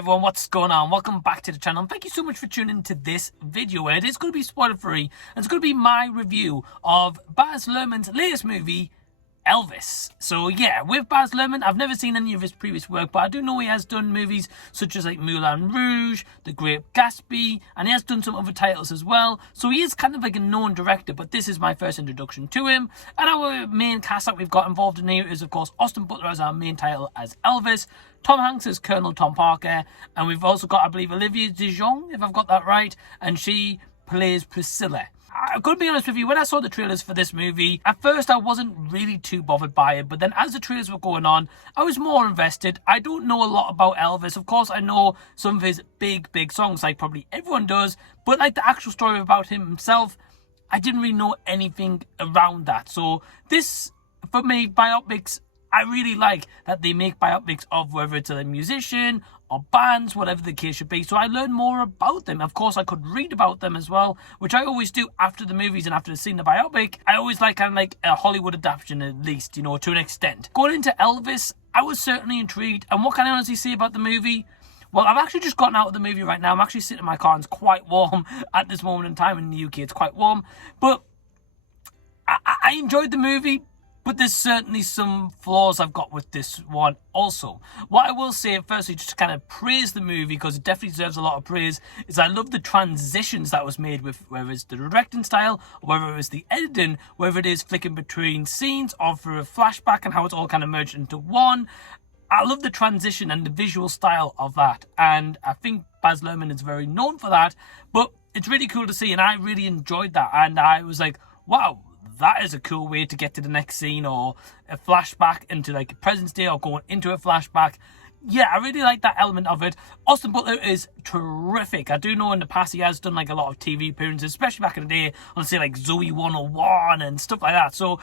everyone, what's going on? Welcome back to the channel, and thank you so much for tuning into this video. It is going to be spoiler free, and it's going to be my review of Baz Luhrmann's latest movie, Elvis. So yeah, with Baz Luhrmann, I've never seen any of his previous work, but I do know he has done movies such as like Moulin Rouge, The Great Gatsby, and he has done some other titles as well. So he is kind of like a known director, but this is my first introduction to him. And our main cast that we've got involved in here is of course Austin Butler as our main title as Elvis, Tom Hanks as Colonel Tom Parker, and we've also got, I believe, Olivia de Jong, if I've got that right, and she plays Priscilla. I'm going to be honest with you, when I saw the trailers for this movie, at first I wasn't really too bothered by it, but then as the trailers were going on, I was more invested. I don't know a lot about Elvis. Of course, I know some of his big songs, like probably everyone does, but like the actual story about him himself, I didn't really know anything around that. So this, for me, biopics, I really like that they make biopics of whether it's a musician or bands, whatever the case should be. So I learned more about them. Of course, I could read about them as well, which I always do after the movies and after seeing the biopic. I always like kind of like a Hollywood adaptation, at least, you know, to an extent. Going into Elvis, I was certainly intrigued. And what can I honestly say about the movie? Well, I've actually just gotten out of the movie right now. I'm actually sitting in my car and it's quite warm at this moment in time. In the UK, it's quite warm. But I enjoyed the movie. But there's certainly some flaws I've got with this one also. What I will say, firstly, just to kind of praise the movie, because it definitely deserves a lot of praise, is I love the transitions that was made with, whether it's the directing style, or whether it was the editing, whether it is flicking between scenes, or for a flashback, and how it's all kind of merged into one. I love the transition and the visual style of that. And I think Baz Luhrmann is very known for that. But it's really cool to see, and I really enjoyed that. And I was like, wow, that is a cool way to get to the next scene, or a flashback into like a present day, or going into a flashback. Yeah, I really like that element of it. Austin Butler is terrific. I do know in the past he has done like a lot of TV appearances, especially back in the day on, say, like Zoe 101 and stuff like that. So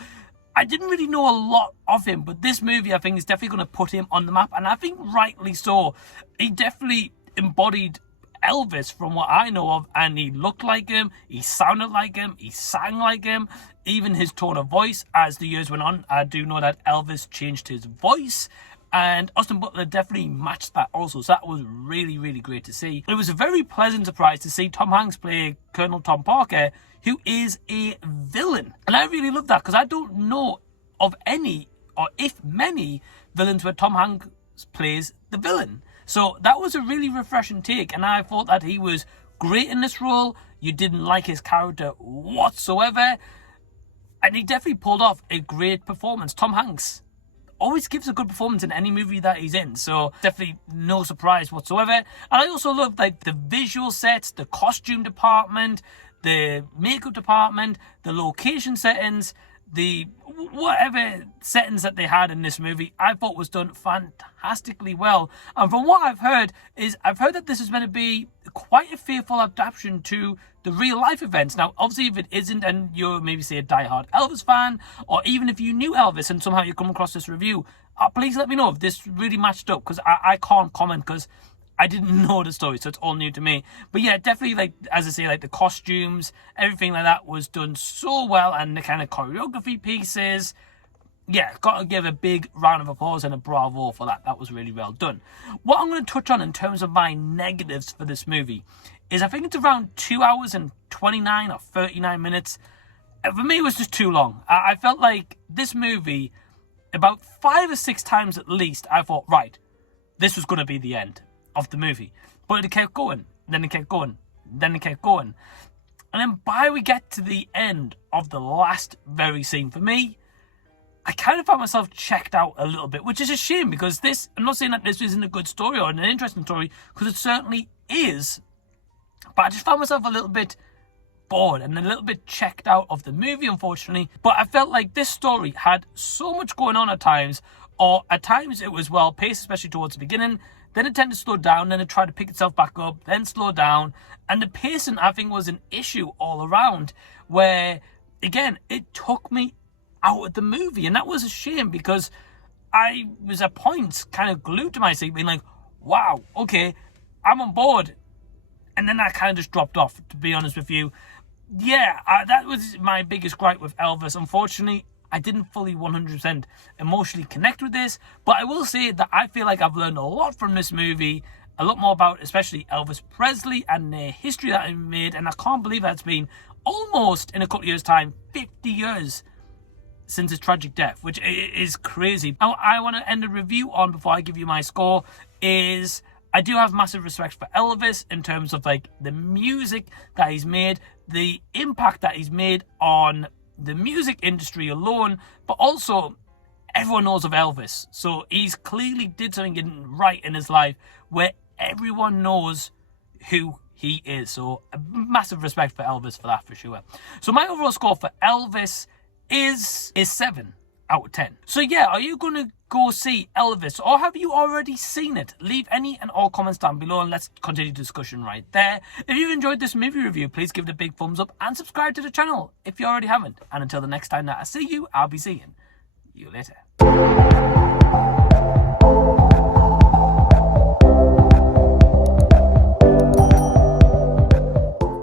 I didn't really know a lot of him, but this movie I think is definitely going to put him on the map, and I think rightly so. He definitely embodied Elvis from what I know of, and he looked like him, he sounded like him, he sang like him, even his tone of voice. As the years went on, I do know that Elvis changed his voice, and Austin Butler definitely matched that also, so that was really great to see. It was a very pleasant surprise to see Tom Hanks play Colonel Tom Parker, who is a villain, and I really love that, because I don't know of any, or if many, villains where Tom Hanks plays the villain. So that was a really refreshing take, and I thought that he was great in this role. You didn't like his character whatsoever, and he definitely pulled off a great performance. Tom Hanks always gives a good performance in any movie that he's in, so definitely no surprise whatsoever. And I also loved like the visual sets, the costume department, the makeup department, the location settings, the whatever settings that they had in this movie, I thought was done fantastically well. And from what I've heard that this is meant to be quite a faithful adaptation to the real life events. Now, obviously, if it isn't, and you're maybe say a diehard Elvis fan, or even if you knew Elvis and somehow you come across this review, please let me know if this really matched up, because I can't comment, because I didn't know the story, so it's all new to me. But yeah, definitely, like, as I say, like the costumes, everything like that was done so well, and the kind of choreography pieces. Yeah, got to give a big round of applause and a bravo for that. That was really well done. What I'm going to touch on in terms of my negatives for this movie is I think it's around 2 hours and 29 or 39 minutes. For me, it was just too long. I felt like this movie, about 5 or 6 times at least, I thought, right, this was going to be the end of the movie, but it kept going, then it kept going, then it kept going, and then by we get to the end of the last very scene, for me, I kind of found myself checked out a little bit, which is a shame, because this, I'm not saying that this isn't a good story or an interesting story, because it certainly is, but I just found myself a little bit bored and a little bit checked out of the movie, unfortunately. But I felt like this story had so much going on at times, or at times it was well paced, especially towards the beginning. Then it tended to slow down, then it tried to pick itself back up, then slow down. And the pacing, I think, was an issue all around, where, again, it took me out of the movie. And that was a shame, because I was at points kind of glued to my seat, being like, wow, okay, I'm on board. And then I kind of just dropped off, to be honest with you. Yeah, that was my biggest gripe with Elvis. Unfortunately, I didn't fully 100% emotionally connect with this, but I will say that I feel like I've learned a lot from this movie, a lot more about especially Elvis Presley and the history that he made. And I can't believe that it's been almost, in a couple of years' time, 50 years since his tragic death, which is crazy. Now, I want to end a review on, before I give you my score, is I do have massive respect for Elvis in terms of like the music that he's made, the impact that he's made on the music industry alone, but also everyone knows of Elvis. So he's clearly did something right in his life where everyone knows who he is. So a massive respect for Elvis for that, for sure. So my overall score for Elvis is 7 out of 10. So yeah, are you going to go see Elvis, or have you already seen it? Leave any and all comments down below and let's continue the discussion right there. If you've enjoyed this movie review, please give it a big thumbs up and subscribe to the channel if you already haven't. And until the next time that I see you, I'll be seeing you later.